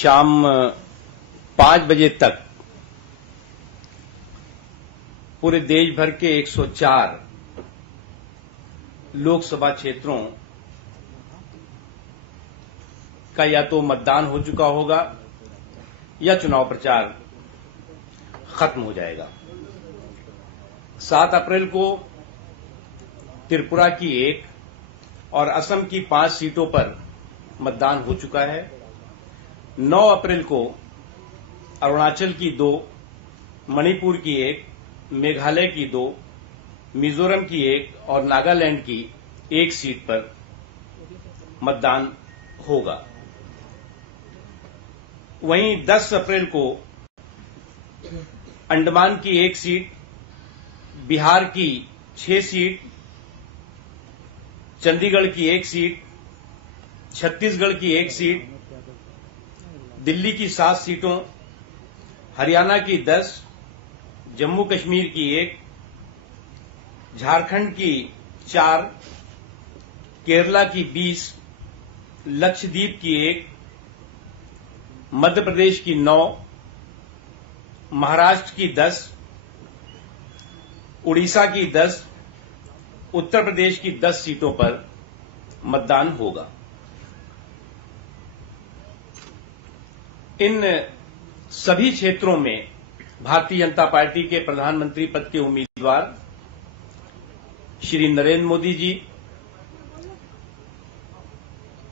शाम 5 बजे तक पूरे देश भर के 104 लोकसभा क्षेत्रों का या तो मतदान हो चुका होगा या चुनाव प्रचार खत्म हो जाएगा। 7 अप्रैल को त्रिपुरा की 1 और असम की 5 सीटों पर मतदान हो चुका है। 9 अप्रैल को अरुणाचल की 2, मणिपुर की 1, मेघालय की 2, मिजोरम की 1 और नागालैंड की 1 सीट पर मतदान होगा। वहीं 10 अप्रैल को अंडमान की 1 सीट, बिहार की 6 सीट, चंडीगढ़ की 1 सीट, छत्तीसगढ़ की 1 सीट, दिल्ली की 7 सीटों, हरियाणा की 10, जम्मू कश्मीर की 1, झारखंड की 4, केरला की 20, लक्षद्वीप की 1, मध्य प्रदेश की 9, महाराष्ट्र की 10, उड़ीसा की 10, उत्तर प्रदेश की 10 सीटों पर मतदान होगा। इन सभी क्षेत्रों में भारतीय जनता पार्टी के प्रधानमंत्री पद के उम्मीदवार श्री नरेंद्र मोदी जी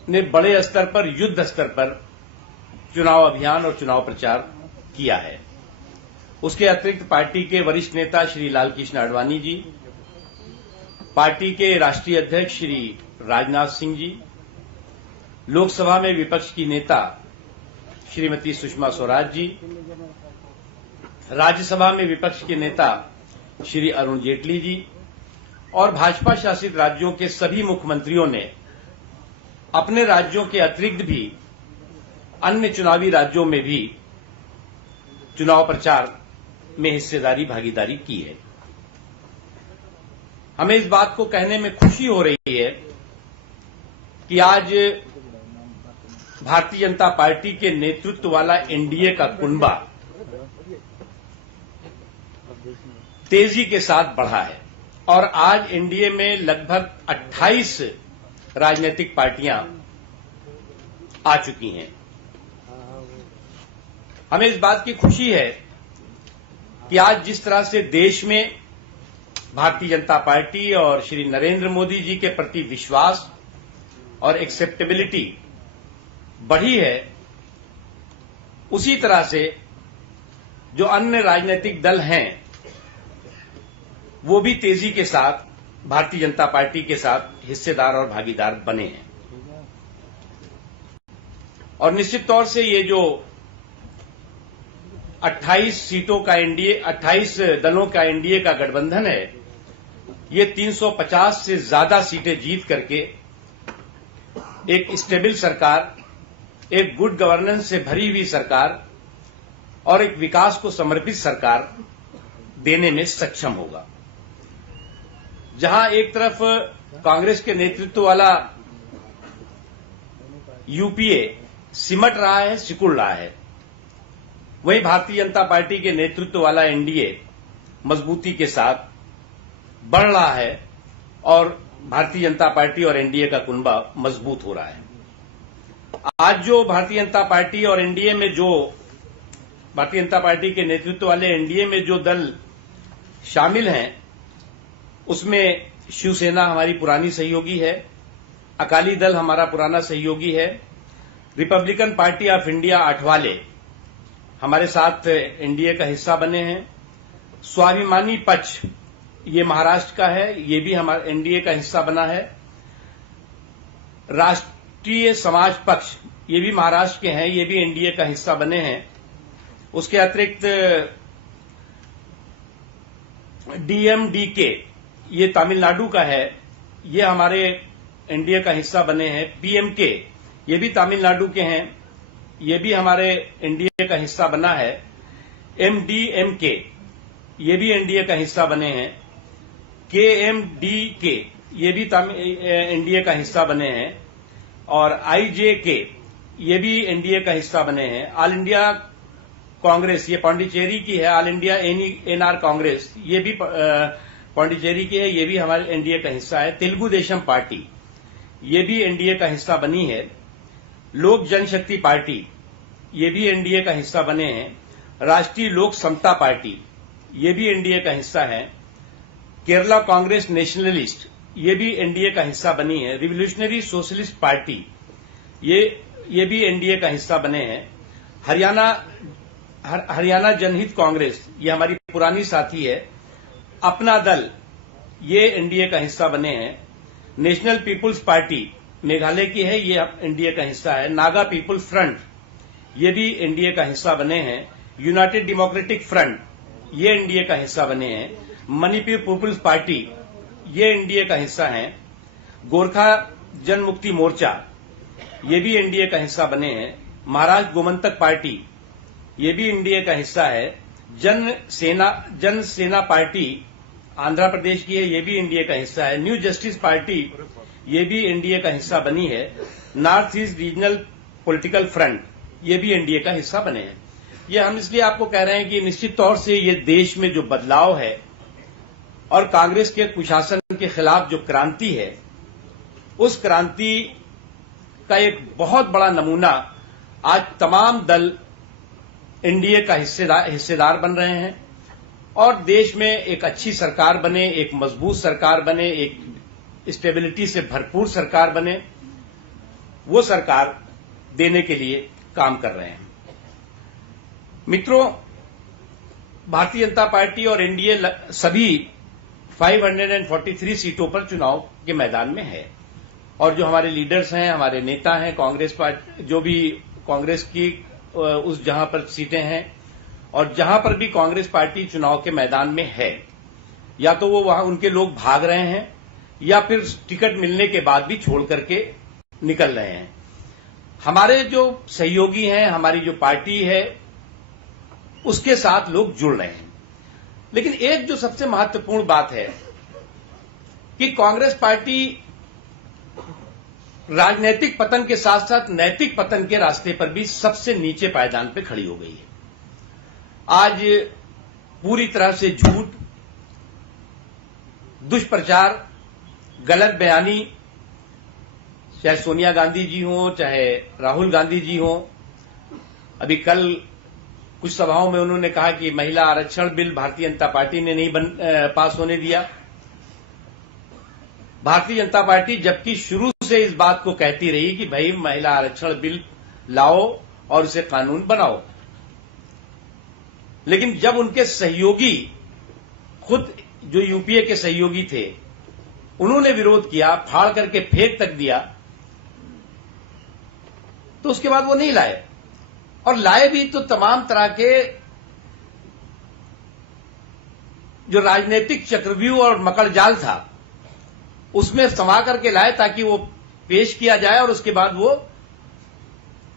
ने बड़े स्तर पर, युद्ध स्तर पर चुनाव अभियान और चुनाव प्रचार किया है। उसके अतिरिक्त पार्टी के वरिष्ठ नेता श्री लालकृष्ण आडवाणी जी, पार्टी के राष्ट्रीय अध्यक्ष श्री राजनाथ सिंह जी, लोकसभा में विपक्ष की नेता श्रीमती सुषमा स्वराज जी, राज्यसभा में विपक्ष के नेता श्री अरुण जेटली जी और भाजपा शासित राज्यों के सभी मुख्यमंत्रियों ने अपने राज्यों के अतिरिक्त भी अन्य चुनावी राज्यों में भी चुनाव प्रचार में हिस्सेदारी, भागीदारी की है। हमें इस बात को कहने में खुशी हो रही है कि आज भारतीय जनता पार्टी के नेतृत्व वाला एनडीए का कुनबा तेजी के साथ बढ़ा है और आज एनडीए में लगभग 28 राजनीतिक पार्टियां आ चुकी हैं। हमें इस बात की खुशी है कि आज जिस तरह से देश में भारतीय जनता पार्टी और श्री नरेंद्र मोदी जी के प्रति विश्वास और एक्सेप्टेबिलिटी बढ़ी है, उसी तरह से जो अन्य राजनीतिक दल हैं वो भी तेजी के साथ भारतीय जनता पार्टी के साथ हिस्सेदार और भागीदार बने हैं। और निश्चित तौर से ये जो 28 सीटों का एनडीए, 28 दलों का एनडीए का गठबंधन है, ये 350 से ज्यादा सीटें जीत करके एक स्टेबल सरकार, एक गुड गवर्नेंस से भरी हुई सरकार और एक विकास को समर्पित सरकार देने में सक्षम होगा। जहां एक तरफ कांग्रेस के नेतृत्व वाला यूपीए सिमट रहा है, सिकुड़ रहा है, वहीं भारतीय जनता पार्टी के नेतृत्व वाला एनडीए मजबूती के साथ बढ़ रहा है और भारतीय जनता पार्टी और एनडीए का कुनबा मजबूत हो रहा है। आज जो भारतीय जनता पार्टी और एनडीए में जो भारतीय जनता पार्टी के नेतृत्व वाले एनडीए में जो दल शामिल हैं, उसमें शिवसेना हमारी पुरानी सहयोगी है, अकाली दल हमारा पुराना सहयोगी है, Republican party of India Athawale हमारे साथ एनडीए का हिस्सा बने हैं, स्वाभिमानी पक्ष ये महाराष्ट्र का है, ये भी हमारे एनडीए का हिस्सा बना है, राष्ट्रीय समाज पक्ष ये भी महाराष्ट्र के हैं, ये भी एनडीए का हिस्सा बने हैं। उसके अतिरिक्त डीएमडीके ये तमिलनाडु का है, ये हमारे एनडीए का हिस्सा बने हैं। पीएमके ये भी तमिलनाडु के हैं, ये भी हमारे एनडीए का हिस्सा बना है। एमडीएमके ये भी एनडीए का हिस्सा बने हैं। केएमडीके ये भी एनडीए का हिस्सा बने हैं और आईजेके ये भी एनडीए का हिस्सा बने हैं। ऑल इंडिया कांग्रेस, ये पांडिचेरी की है। ऑल इंडिया एनआर कांग्रेस, ये भी पांडिचेरी की है, ये भी हमारे एनडीए का हिस्सा है। तेलुगु देशम पार्टी, ये भी एनडीए का हिस्सा बनी है। लोक जनशक्ति पार्टी, ये भी एनडीए का हिस्सा बने हैं। राष्ट्रीय लोक समता पार्टी, ये भी एनडीए का हिस्सा है। केरला कांग्रेस नेशनलिस्ट, ये भी एनडीए का हिस्सा बनी है। रिवोल्यूशनरी सोशलिस्ट पार्टी, ये भी एनडीए का हिस्सा बने हैं। हरियाणा जनहित कांग्रेस, ये हमारी पुरानी साथी है। अपना दल, ये एनडीए का हिस्सा बने हैं। नेशनल पीपुल्स पार्टी मेघालय की है, ये एनडीए का हिस्सा है। नागा पीपुल्स फ्रंट, ये भी एनडीए का हिस्सा बने हैं। यूनाइटेड डेमोक्रेटिक फ्रंट, ये एनडीए का हिस्सा बने हैं। मणिपुर पीपुल्स पार्टी, ये एनडीए का हिस्सा है। गोरखा जनमुक्ति मोर्चा, ये भी एनडीए का हिस्सा बने हैं। महाराष्ट्र गोमंतक पार्टी, ये भी एनडीए का हिस्सा है। जन सेना पार्टी आंध्र प्रदेश की है, ये भी एनडीए का हिस्सा है। न्यू जस्टिस पार्टी, ये भी एनडीए का हिस्सा बनी है। North east regional political front, ये भी एनडीए का हिस्सा बने हैं। ये हम इसलिए आपको कह रहे हैं कि निश्चित तौर से ये देश में जो बदलाव है और कांग्रेस के कुशासन के खिलाफ जो क्रांति है, उस क्रांति का एक बहुत बड़ा नमूना आज तमाम दल एनडीए का हिस्सेदार बन रहे हैं और देश में एक अच्छी सरकार बने, एक मजबूत सरकार बने, एक स्टेबिलिटी से भरपूर सरकार बने, वो सरकार देने के लिए काम कर रहे हैं। मित्रों, भारतीय जनता पार्टी और एनडीए सभी 543 सीटों पर चुनाव के मैदान में है और जो हमारे लीडर्स हैं, हमारे नेता हैं, कांग्रेस पार्टी, जो भी कांग्रेस की उस जहां पर सीटें हैं और जहां पर भी कांग्रेस पार्टी चुनाव के मैदान में है, या तो वो वहां उनके लोग भाग रहे हैं या फिर टिकट मिलने के बाद भी छोड़ करके निकल रहे हैं। हमारे जो सहयोगी हैं, हमारी जो पार्टी है, उसके साथ लोग जुड़ रहे हैं। लेकिन एक जो सबसे महत्वपूर्ण बात है कि कांग्रेस पार्टी राजनीतिक पतन के साथ साथ नैतिक पतन के रास्ते पर भी सबसे नीचे पायदान पर खड़ी हो गई है। आज पूरी तरह से झूठ, दुष्प्रचार, गलत बयानी, चाहे सोनिया गांधी जी हो, चाहे राहुल गांधी जी हो। अभी कल कुछ सभाओं में उन्होंने कहा कि महिला आरक्षण बिल भारतीय जनता पार्टी ने नहीं पास होने दिया। भारतीय जनता पार्टी जबकि शुरू से इस बात को कहती रही कि भाई महिला आरक्षण बिल लाओ और उसे कानून बनाओ, लेकिन जब उनके सहयोगी, खुद जो यूपीए के सहयोगी थे, उन्होंने विरोध किया, फाड़ करके फेंक तक दिया, तो उसके बाद वो नहीं लाए। और लाए भी तो तमाम तरह के जो राजनीतिक चक्रव्यूह और मकड़जाल था, उसमें समा करके लाए ताकि वो पेश किया जाए और उसके बाद वो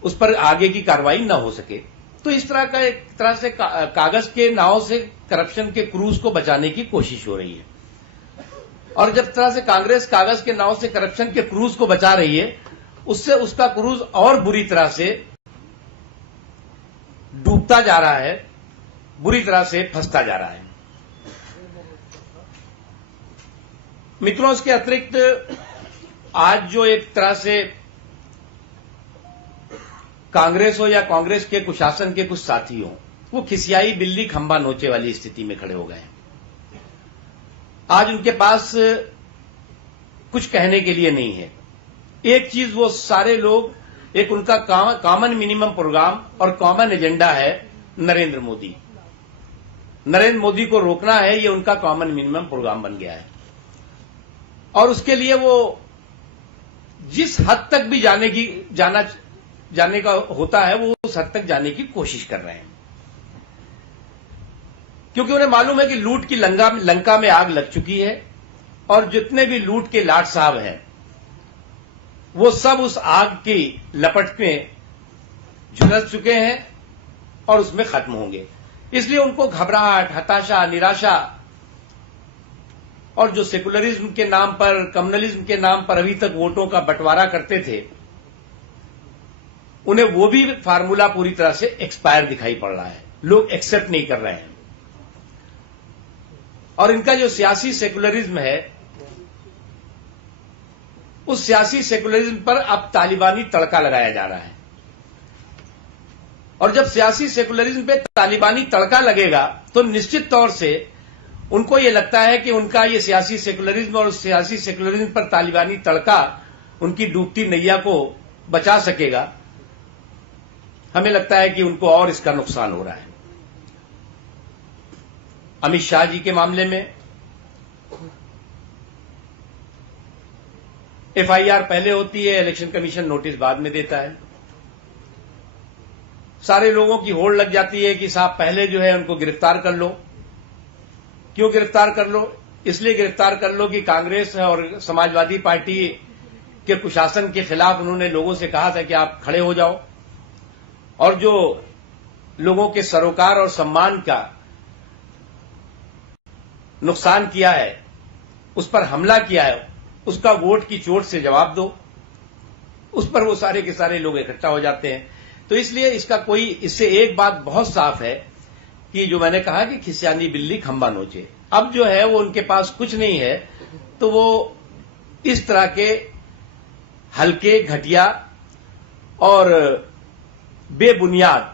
उस पर आगे की कार्रवाई न हो सके। तो इस तरह का एक तरह से कागज के नाव से करप्शन के क्रूज को बचाने की कोशिश हो रही है। और जब तरह से कांग्रेस कागज के नाव से करप्शन के क्रूज को बचा रही है, उससे उसका क्रूज और बुरी तरह से डूबता जा रहा है, बुरी तरह से फंसता जा रहा है। मित्रों, इसके अतिरिक्त आज जो एक तरह से कांग्रेस हो या कांग्रेस के कुशासन के कुछ साथी हो, वो खिसियाई बिल्ली खंबा नोचे वाली स्थिति में खड़े हो गए। आज उनके पास कुछ कहने के लिए नहीं है। एक चीज वो सारे लोग, एक उनका कॉमन मिनिमम प्रोग्राम और कॉमन एजेंडा है नरेंद्र मोदी। नरेंद्र मोदी को रोकना है, ये उनका कॉमन मिनिमम प्रोग्राम बन गया है और उसके लिए वो जिस हद तक भी जाने का होता है, वो उस हद तक जाने की कोशिश कर रहे हैं, क्योंकि उन्हें मालूम है कि लूट की लंका में आग लग चुकी है और जितने भी लूट के लाट साहब हैं, वो सब उस आग की लपट में झुलस चुके हैं और उसमें खत्म होंगे। इसलिए उनको घबराहट, हताशा, निराशा और जो सेकुलरिज्म के नाम पर, कम्युनलिज्म के नाम पर अभी तक वोटों का बंटवारा करते थे, उन्हें वो भी फार्मूला पूरी तरह से एक्सपायर दिखाई पड़ रहा है, लोग एक्सेप्ट नहीं कर रहे हैं। और इनका जो सियासी सेकुलरिज्म है, उस सियासी सेकुलरिज्म पर अब तालिबानी तड़का लगाया जा रहा है। और जब सियासी सेकुलरिज्म पे तालिबानी तड़का लगेगा तो निश्चित तौर से उनको ये लगता है कि उनका ये सियासी सेकुलरिज्म और सियासी सेकुलरिज्म पर तालिबानी तड़का उनकी डूबती नैया को बचा सकेगा। हमें लगता है कि उनको और इसका नुकसान हो रहा है। अमित शाह जी के मामले में एफआईआर पहले होती है, इलेक्शन कमीशन नोटिस बाद में देता है। सारे लोगों की होड़ लग जाती है कि साहब पहले जो है उनको गिरफ्तार कर लो। क्यों गिरफ्तार कर लो? इसलिए गिरफ्तार कर लो कि कांग्रेस और समाजवादी पार्टी के कुशासन के खिलाफ उन्होंने लोगों से कहा था कि आप खड़े हो जाओ, और जो लोगों के सरोकार और सम्मान का नुकसान किया है, उस पर हमला किया है, उसका वोट की चोट से जवाब दो। उस पर वो सारे के सारे लोग इकट्ठा हो जाते हैं। तो इसलिए इससे एक बात बहुत साफ है कि जो मैंने कहा कि खिसियानी बिल्ली खंबा नोचे, अब जो है वो उनके पास कुछ नहीं है, तो वो इस तरह के हल्के, घटिया और बेबुनियाद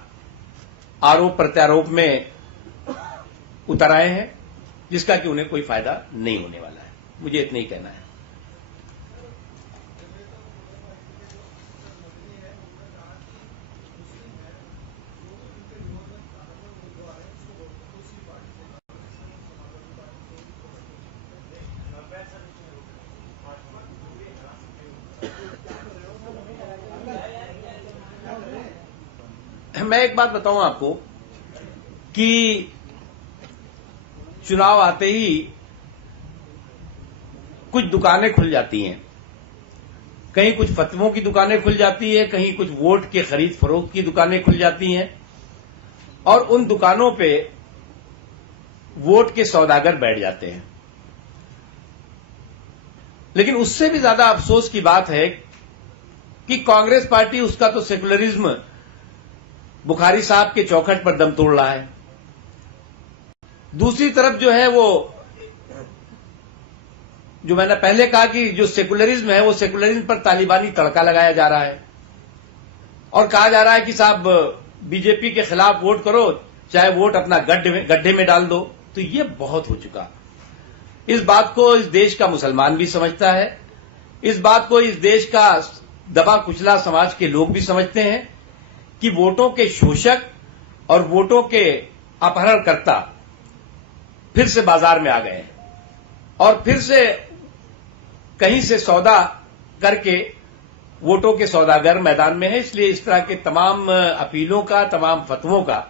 आरोप प्रत्यारोप में उतर आए हैं, जिसका कि उन्हें कोई फायदा नहीं होने वाला है। मुझे इतना ही कहना है। मैं एक बात बताऊं आपको कि चुनाव आते ही कुछ दुकानें खुल जाती हैं। कहीं कुछ फतवों की दुकानें खुल जाती है, कहीं कुछ वोट के खरीद फरोख्त की दुकानें खुल जाती हैं, और उन दुकानों पे वोट के सौदागर बैठ जाते हैं। लेकिन उससे भी ज्यादा अफसोस की बात है कि कांग्रेस पार्टी, उसका तो सेकुलरिज्म बुखारी साहब के चौखट पर दम तोड़ रहा है। दूसरी तरफ जो है वो, जो मैंने पहले कहा कि जो सेकुलरिज्म है, वो सेकुलरिज्म पर तालिबानी तड़का लगाया जा रहा है और कहा जा रहा है कि साहब बीजेपी के खिलाफ वोट करो, चाहे वोट अपना गड्ढे में डाल दो। तो ये बहुत हो चुका। इस बात को इस देश का मुसलमान भी समझता है, इस बात को इस देश का दबा कुचला समाज के लोग भी समझते हैं कि वोटों के शोषक और वोटों के अपहरणकर्ता फिर से बाजार में आ गए हैं और फिर से कहीं से सौदा करके वोटों के सौदागर मैदान में है। इसलिए इस तरह के तमाम अपीलों का, तमाम फतवों का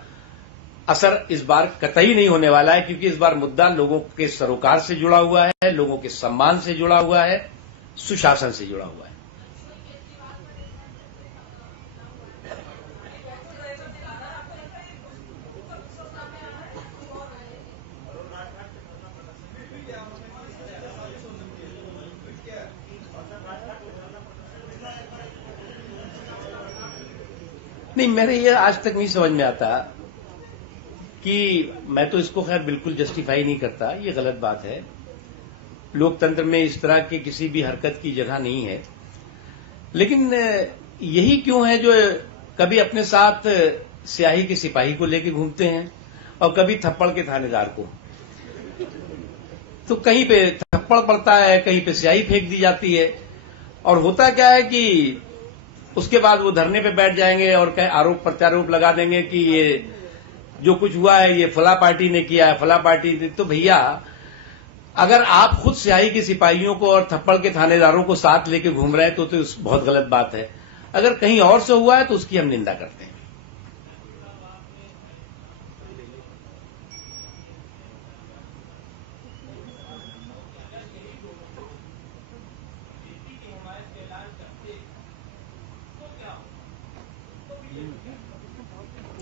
असर इस बार कतई नहीं होने वाला है, क्योंकि इस बार मुद्दा लोगों के सरोकार से जुड़ा हुआ है, लोगों के सम्मान से जुड़ा हुआ है, सुशासन से जुड़ा हुआ है। नहीं, मेरे ये आज तक नहीं समझ में आता कि मैं तो इसको खैर बिल्कुल जस्टिफाई नहीं करता, ये गलत बात है। लोकतंत्र में इस तरह के किसी भी हरकत की जगह नहीं है। लेकिन यही क्यों है जो कभी अपने साथ स्याही के सिपाही को लेके घूमते हैं और कभी थप्पड़ के थानेदार को। तो कहीं पे थप्पड़ पड़ता है, कहीं पे स्याही फेंक दी जाती है, और होता क्या है कि उसके बाद वो धरने पे बैठ जाएंगे और कहीं आरोप प्रत्यारोप लगा देंगे कि ये जो कुछ हुआ है ये फला पार्टी ने किया है, फला पार्टी ने। तो भैया, अगर आप खुद स्याही के सिपाहियों को और थप्पड़ के थानेदारों को साथ लेके घूम रहे हैं तो बहुत गलत बात है। अगर कहीं और से हुआ है तो उसकी हम निंदा करते हैं।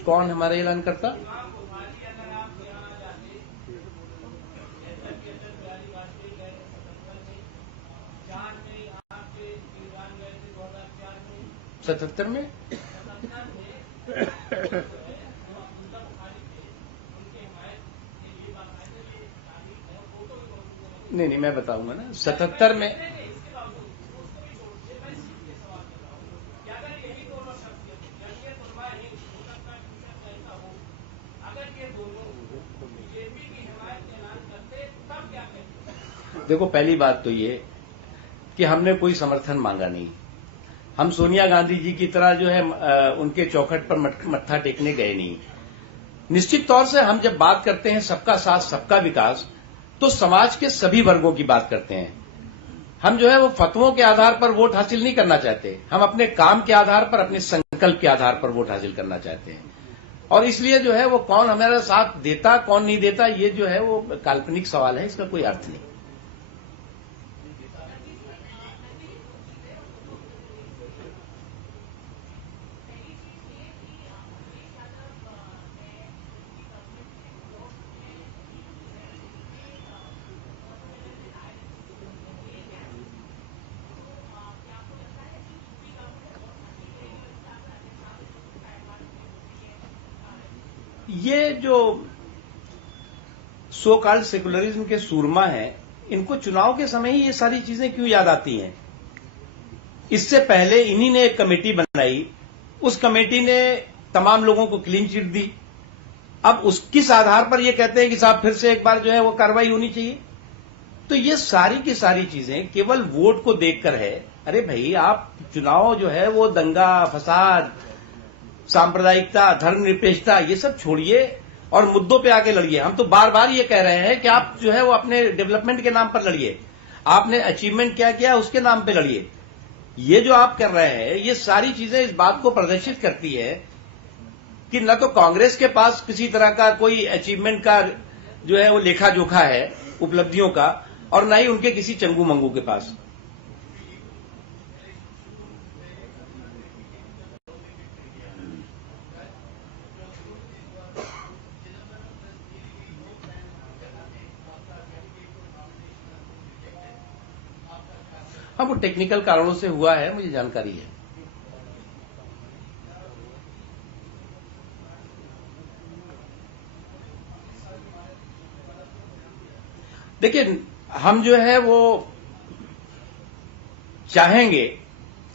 कौन हमारा ऐलान करता? सतहत्तर में नहीं, मैं बताऊंगा ना। 77 में देखो, पहली बात तो ये कि हमने कोई समर्थन मांगा नहीं। हम सोनिया गांधी जी की तरह जो है उनके चौखट पर मत्था टेकने गए नहीं। निश्चित तौर से हम जब बात करते हैं सबका साथ सबका विकास, तो समाज के सभी वर्गों की बात करते हैं। हम जो है वो फतवों के आधार पर वोट हासिल नहीं करना चाहते। हम अपने काम के आधार पर, अपने संकल्प के आधार पर वोट हासिल करना चाहते हैं। और इसलिए जो है वो कौन हमारा साथ देता कौन नहीं देता, ये जो है वो काल्पनिक सवाल है, इसका कोई अर्थ नहीं। ये जो सो कॉल्ड सेकुलरिज्म के सूरमा हैं, इनको चुनाव के समय ही ये सारी चीजें क्यों याद आती हैं? इससे पहले इन्हीं ने एक कमेटी बनाई, उस कमेटी ने तमाम लोगों को क्लीन चिट दी। अब किस आधार पर ये कहते हैं कि साहब फिर से एक बार जो है वो कार्रवाई होनी चाहिए? तो ये सारी की सारी चीजें केवल वोट को देखकर है। अरे भाई, आप चुनाव जो है वो दंगा फसाद, सांप्रदायिकता, धर्मनिरपेक्षता, ये सब छोड़िए और मुद्दों पे आके लड़िए। हम तो बार बार ये कह रहे हैं कि आप जो है वो अपने डेवलपमेंट के नाम पर लड़िए, आपने अचीवमेंट क्या किया उसके नाम पे लड़िए। ये जो आप कर रहे हैं, ये सारी चीजें इस बात को प्रदर्शित करती है कि न तो कांग्रेस के पास किसी तरह का कोई अचीवमेंट का जो है वो लेखा जोखा है उपलब्धियों का, और न ही उनके किसी चंगू मंगू के पास। हाँ, वो टेक्निकल कारणों से हुआ है, मुझे जानकारी है। देखिए, हम जो है वो चाहेंगे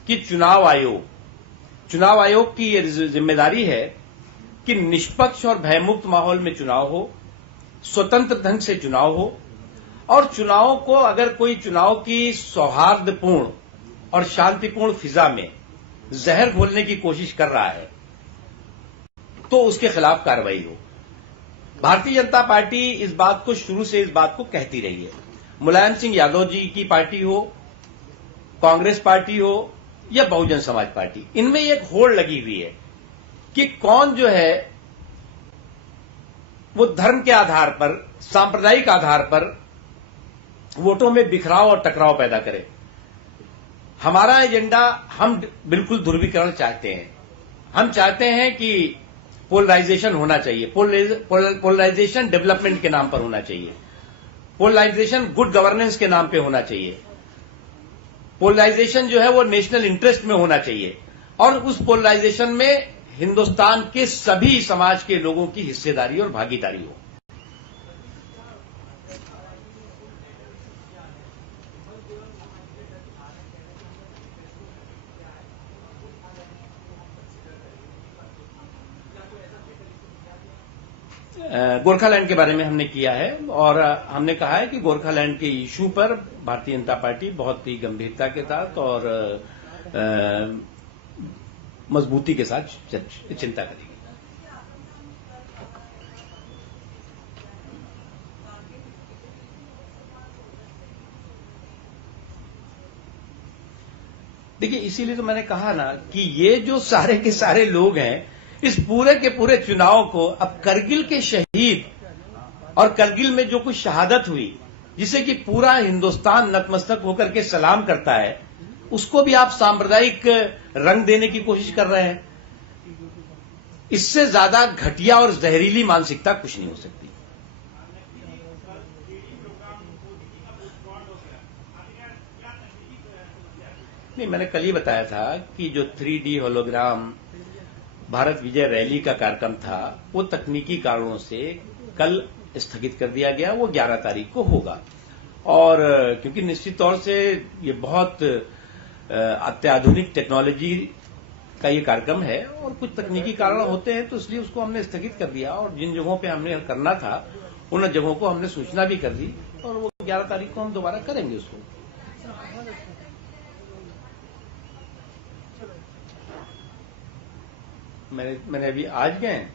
कि चुनाव आयोग की ये जिम्मेदारी है कि निष्पक्ष और भयमुक्त माहौल में चुनाव हो, स्वतंत्र ढंग से चुनाव हो, और चुनाव को अगर कोई चुनाव की सौहार्दपूर्ण और शांतिपूर्ण फिजा में जहर घोलने की कोशिश कर रहा है तो उसके खिलाफ कार्रवाई हो। भारतीय जनता पार्टी इस बात को शुरू से इस बात को कहती रही है। मुलायम सिंह यादव जी की पार्टी हो, कांग्रेस पार्टी हो या बहुजन समाज पार्टी, इनमें एक होड़ लगी हुई है कि कौन जो है वो धर्म के आधार पर, सांप्रदायिक आधार पर वोटों में बिखराव और टकराव पैदा करे। हमारा एजेंडा, हम बिल्कुल ध्रुवीकरण चाहते हैं। हम चाहते हैं कि पोलराइजेशन होना चाहिए। पोलराइजेशन डेवलपमेंट के नाम पर होना चाहिए। पोलराइजेशन गुड गवर्नेंस के नाम पे होना चाहिए। पोलराइजेशन जो है वो नेशनल इंटरेस्ट में होना चाहिए, और उस पोलराइजेशन में हिंदुस्तान के सभी समाज के लोगों की हिस्सेदारी और भागीदारी हो। गोरखालैंड के बारे में हमने किया है, और हमने कहा है कि गोरखालैंड के इशू पर भारतीय जनता पार्टी बहुत ही गंभीरता के साथ और मजबूती के साथ चिंता करेगी। देखिए, इसीलिए तो मैंने कहा ना कि ये जो सारे के सारे लोग हैं, इस पूरे के पूरे चुनाव को अब करगिल के शहीद और करगिल में जो कुछ शहादत हुई, जिसे कि पूरा हिंदुस्तान नतमस्तक होकर के सलाम करता है, उसको भी आप सांप्रदायिक रंग देने की कोशिश कर रहे हैं। इससे ज्यादा घटिया और जहरीली मानसिकता कुछ नहीं हो सकती। नहीं, मैंने कल ही बताया था कि जो 3D होलोग्राम भारत विजय रैली का कार्यक्रम था, वो तकनीकी कारणों से कल स्थगित कर दिया गया। वो 11 तारीख को होगा, और क्योंकि निश्चित तौर से ये बहुत अत्याधुनिक टेक्नोलॉजी का ये कार्यक्रम है और कुछ तकनीकी कारण होते हैं, तो इसलिए उसको हमने स्थगित कर दिया और जिन जगहों पे हमने करना था उन जगहों को हमने सूचना भी कर दी और वो 11 तारीख को हम दोबारा करेंगे उसको। मैंने अभी आज गए,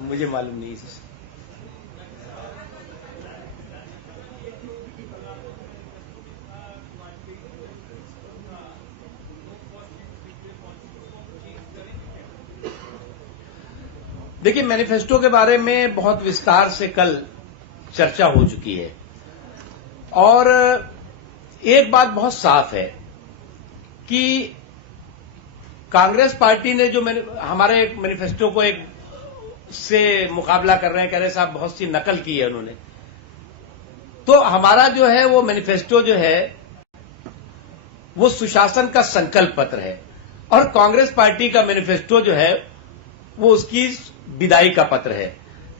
मुझे मालूम नहीं। देखिए, मैनिफेस्टो के बारे में बहुत विस्तार से कल चर्चा हो चुकी है और एक बात बहुत साफ है कि कांग्रेस पार्टी ने जो हमारे मैनिफेस्टो को एक से मुकाबला कर रहे हैं, कह रहे साहब बहुत सी नकल की है उन्होंने, तो हमारा जो है वो मैनिफेस्टो जो है वो सुशासन का संकल्प पत्र है और कांग्रेस पार्टी का मैनिफेस्टो जो है वो उसकी विदाई का पत्र है।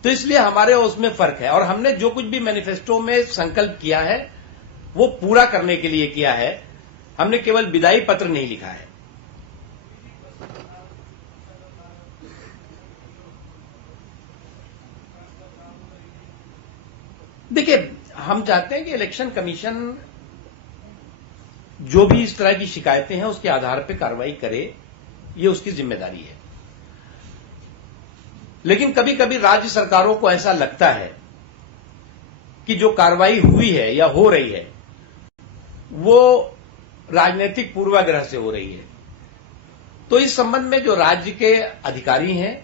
तो इसलिए हमारे उसमें फर्क है और हमने जो कुछ भी मैनिफेस्टो में संकल्प किया है वो पूरा करने के लिए किया है, हमने केवल विदाई पत्र नहीं लिखा है। देखिए, हम चाहते हैं कि इलेक्शन कमीशन जो भी इस तरह की शिकायतें हैं उसके आधार पर कार्रवाई करे, ये उसकी जिम्मेदारी है। लेकिन कभी कभी राज्य सरकारों को ऐसा लगता है कि जो कार्रवाई हुई है या हो रही है वो राजनीतिक पूर्वाग्रह से हो रही है। तो इस संबंध में जो राज्य के अधिकारी हैं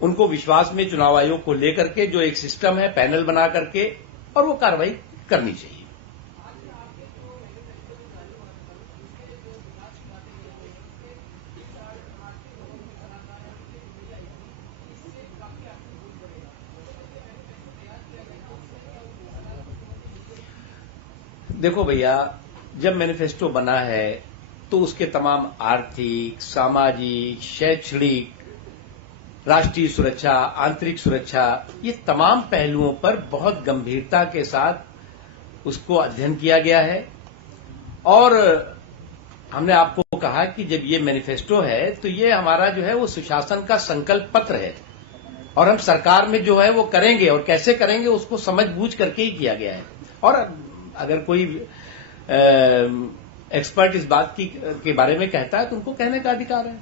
उनको विश्वास में चुनाव आयोग को लेकर के जो एक सिस्टम है पैनल बना करके और वो कार्रवाई करनी चाहिए। देखो भैया, जब मैनिफेस्टो बना है तो उसके तमाम आर्थिक, सामाजिक, शैक्षणिक, राष्ट्रीय सुरक्षा, आंतरिक सुरक्षा, ये तमाम पहलुओं पर बहुत गंभीरता के साथ उसको अध्ययन किया गया है और हमने आपको कहा कि जब ये मैनिफेस्टो है तो ये हमारा जो है वो सुशासन का संकल्प पत्र है और हम सरकार में जो है वो करेंगे और कैसे करेंगे उसको समझ बूझ करके ही किया गया है। और अगर कोई एक्सपर्ट इस बात के बारे में कहता है तो उनको कहने का अधिकार है।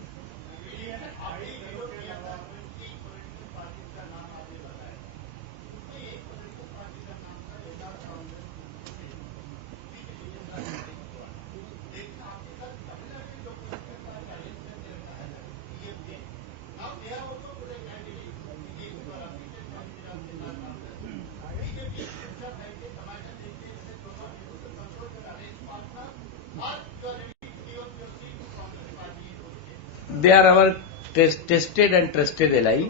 They are our tested and trusted ally,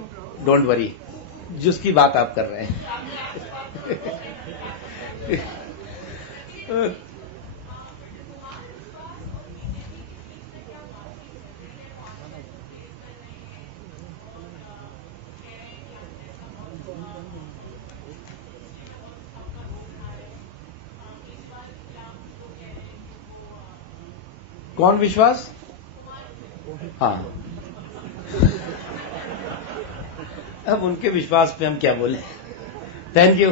don't worry, जिसकी बात आप कर रहे हैं। कौन विश्वास? हाँ, अब उनके विश्वास पे हम क्या बोले। Thank you.